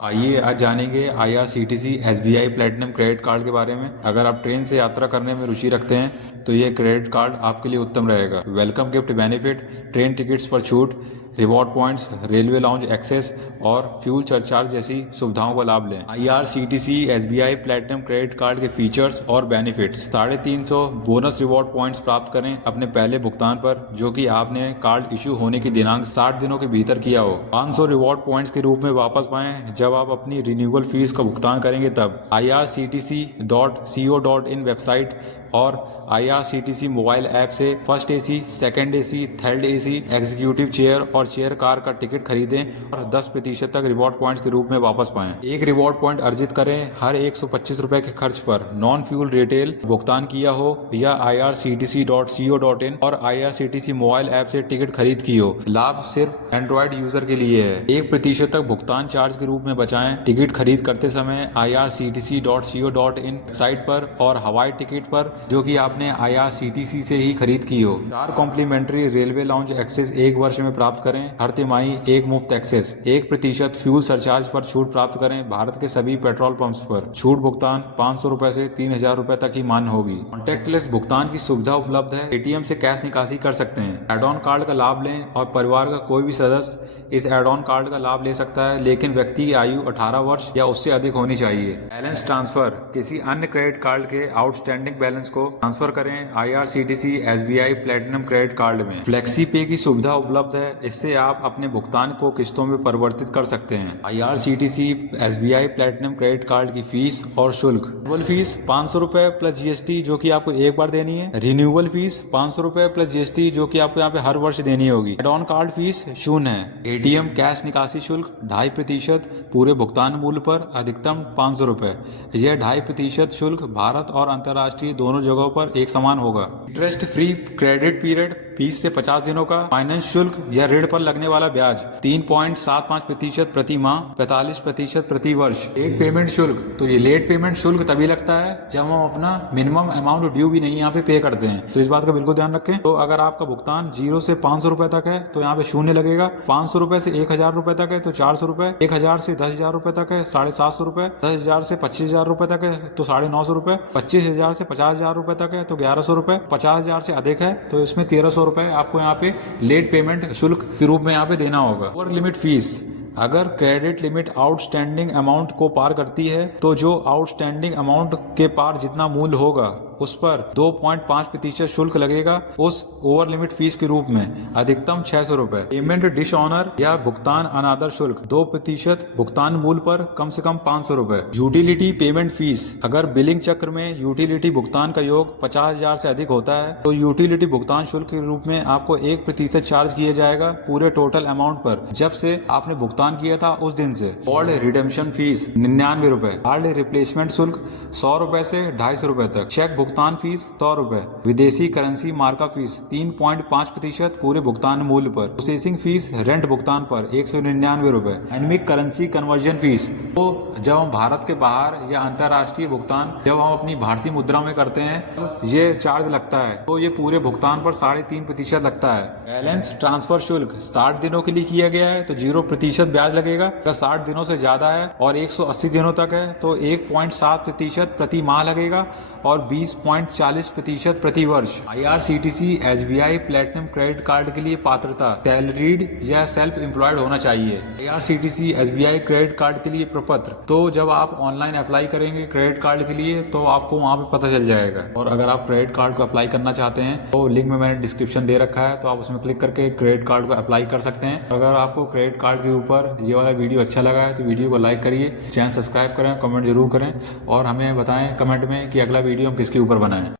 आइए आज जानेंगे IRCTC SBI platinum credit card के बारे में। अगर आप ट्रेन से यात्रा करने में रुचि रखते हैं तो ये क्रेडिट कार्ड आपके लिए उत्तम रहेगा। Welcome gift benefit, train tickets पर छूट, reward points, railway lounge access और फ्यूल सरचार्ज जैसी सुविधाओं का लाभ लें। IRCTC SBI platinum credit card के फीचर्स और बेनिफिट्स: 350 बोनस रिवॉर्ड पॉइंट्स प्राप्त करें अपने पहले भुगतान पर, जो कि आपने कार्ड इशू होने की दिनांक 60 दिनों के भीतर किया हो। 500 रिवॉर्ड पॉइंट्स के रूप में वापस पाएं जब आप अपनी रिन्यूअल फीस का भुगतान करेंगे तब। irctc.co.in वेबसाइट और IRCTC मोबाइल ऐप से first AC, second AC, third AC, executive chair और चेयर कार का टिकट खरीदें और 10% तक रिवॉर्ड पॉइंट्स के रूप में वापस पाएं। एक रिवॉर्ड पॉइंट अर्जित करें हर 125 रुपए के खर्च पर, नॉन फ्यूल रिटेल भुगतान किया हो या irctc.co.in और IRCTC मोबाइल ऐप से टिकट खरीद की हो। लाभ सिर्फ एंड्रॉयड यूजर के लिए है। 1% तक भुगतान चार्ज के रूप में बचाएं टिकट खरीद करते समय irctc.co.in वेबसाइट पर और हवाई टिकट पर जो कि आपने IRCTC से ही खरीद की हो। 4 कॉम्प्लीमेंट्री रेलवे लाउंज एक्सेस 1 वर्ष में प्राप्त करें। हर तिमाही 1 मुफ्त एक्सेस। 1% फ्यूल सरचार्ज पर छूट प्राप्त करें भारत के सभी पेट्रोल पंप्स पर। छूट भुगतान 500 रुपए से 3000 रुपए तक ही मान्य होगी। कॉन्टेक्टलेस भुगतान की सुविधा उपलब्ध है। ATM से कैश निकासी कर सकते हैं। एड ऑन कार्ड का लाभ लें और परिवार का कोई भी सदस्य इस एड ऑन कार्ड का लाभ ले सकता है, लेकिन व्यक्ति की आयु 18 वर्ष या उससे अधिक होनी चाहिए। बैलेंस ट्रांसफर: किसी अन्य क्रेडिट कार्ड के आउटस्टैंडिंग बैलेंस को ट्रांसफर करें IRCTC SBI platinum credit card में। फ्लेक्सी पे की सुविधा उपलब्ध है, इससे आप अपने भुगतान को किस्तों में परिवर्तित कर सकते हैं। IRCTC SBI platinum credit card की फीस और शुल्क: रिन्यूअल फीस 500 रुपए प्लस GST जो कि आपको एक बार देनी है। रिन्यूअल फीस 500 रुपए प्लस GST जो कि आपको यहाँ पे हर वर्ष देनी होगी। एड ऑन कार्ड फीस 0 है। ATM कैश निकासी शुल्क 2.5% पूरे भुगतान मूल्य पर, अधिकतम 500 रुपए। यह 2.5% शुल्क भारत और अंतर्राष्ट्रीय दोनों जगहों पर एक समान होगा। इंटरेस्ट फ्री क्रेडिट पीरियड: 20 से 50 दिनों का। फाइनेंस शुल्क या ऋण पर लगने वाला ब्याज 3.75% प्रति माह, 45% प्रति वर्ष। लेट पेमेंट शुल्क: तो ये लेट पेमेंट शुल्क तभी लगता है जब हम अपना मिनिमम अमाउंट ड्यू भी नहीं यहाँ पे करते हैं, तो इस बात का बिल्कुल ध्यान रखें। तो अगर आपका भुगतान 0 से 500 रुपए तक है तो यहाँ पे 0 लगेगा। 500 रुपए से 1000 रुपए तक है तो 400 रुपए। 1000 से 10,000 रुपए तक है 750 रुपए। 10,000 से 25,000 रुपए तक है तो 950 रुपए। 25,000 से 50,000 रुपए तक है तो 1100 रुपए। 50,000 से अधिक है तो इसमें 1300 रुपए आपको यहाँ पे लेट पेमेंट शुल्क के रूप में यहाँ पे देना होगा। ओवर लिमिट फीस: अगर क्रेडिट लिमिट आउटस्टैंडिंग अमाउंट को पार करती है तो जो आउटस्टैंडिंग अमाउंट के पार जितना मूल्य होगा उस पर 2.5% शुल्क लगेगा उस ओवर लिमिट फीस के रूप में, अधिकतम 600 रुपए। पेमेंट डिसऑनर या भुगतान अनादर शुल्क: 2% भुगतान मूल्य पर कम से कम 500 रुपए। यूटिलिटी पेमेंट फीस: अगर बिलिंग चक्र में यूटिलिटी भुगतान का योग 50,000 से अधिक होता है तो यूटिलिटी भुगतान शुल्क के रूप में आपको 1% चार्ज किया जाएगा पूरे टोटल अमाउंट पर, जब से आपने भुगतान किया था उस दिन से। गोल्ड रिडेम्पशन फीस 99 रुपए। कार्ड रिप्लेसमेंट शुल्क 100 रुपए से 250 रुपए तक। चेक भुगतान फीस 100 रुपए। विदेशी करेंसी मार्का फीस 3.5% पूरे भुगतान मूल्य पर। प्रोसेसिंग फीस रेंट भुगतान पर 199 रुपए। डायनेमिक करेंसी कन्वर्जन फीस: तो जब हम भारत के बाहर या अंतर्राष्ट्रीय भुगतान जब हम अपनी भारतीय मुद्रा में करते हैं तो ये चार्ज लगता है, तो ये पूरे भुगतान पर 3.5% लगता है। बैलेंस ट्रांसफर शुल्क: 60 दिनों के लिए किया गया है तो 0% ब्याज लगेगा। अगर 60 दिनों से ज्यादा है और 180 दिनों तक है तो 1.7% प्रति माह लगेगा और 20.40% प्रति वर्ष। IRCTC SBI platinum credit card के लिए पात्रता: सैलरीड या सेल्फ एम्प्लॉयड होना चाहिए। IRCTC SBI क्रेडिट कार्ड के लिए प्रपत्र: तो जब आप ऑनलाइन अप्लाई करेंगे क्रेडिट कार्ड के लिए तो आपको वहाँ पे पता चल जाएगा। और अगर आप क्रेडिट कार्ड को अप्लाई करना चाहते हैं तो लिंक में मैंने डिस्क्रिप्शन दे रखा है, तो आप उसमें क्लिक करके क्रेडिट कार्ड को अप्लाई कर सकते हैं। अगर आपको क्रेडिट कार्ड के ऊपर ये वाला वीडियो अच्छा लगा है तो वीडियो को लाइक करिए, चैनल सब्सक्राइब करें, कमेंट जरूर करें और हमें बताएं कमेंट में कि अगला वीडियो हम किसके ऊपर बनाएं।